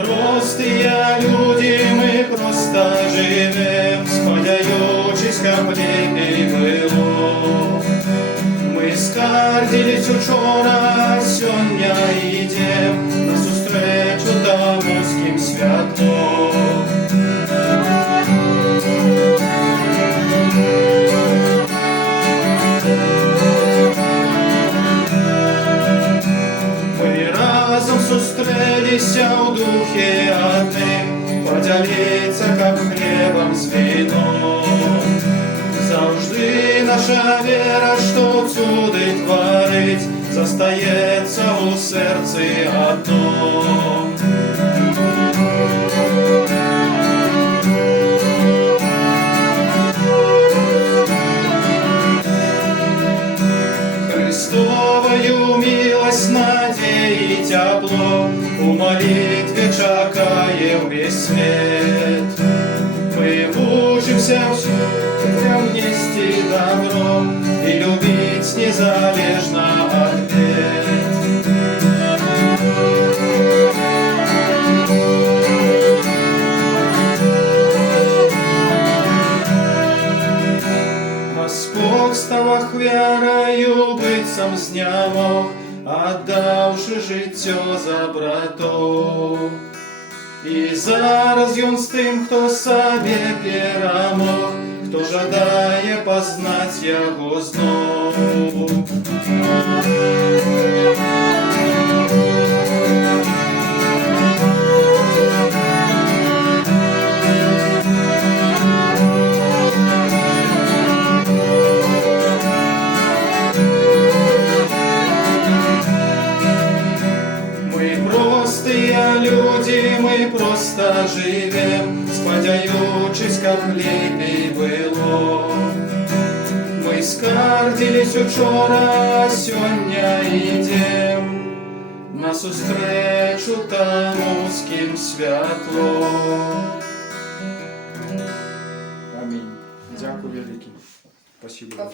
Простые люди, мы просто живем, сподіваючись, как ліпей було. Ми скардились учора, сьогодні йдем назустрічу дамоським святлом. Ми разом зустрілися у духе одним, поділиться, как хлебом з вином. Завжди наша віра, що чуди творить, застається у серці одном. Христовою милость, надея и тепло у молитве чакаем весь свет. Мы учимся всем нести добро и любить незалежно от бед. Господь ставах вірою битцем знямов, отдавши життя за братов. І зараз ён з тим, хто собі перемог, хто жадає познать його знову. Простые люди, мы просто живем, сподіваючись, как ліпей було. Ми скардились учора, сьогодні йдем назустрічу тамуським святлом. Амінь. Дякую велике. Спасибо.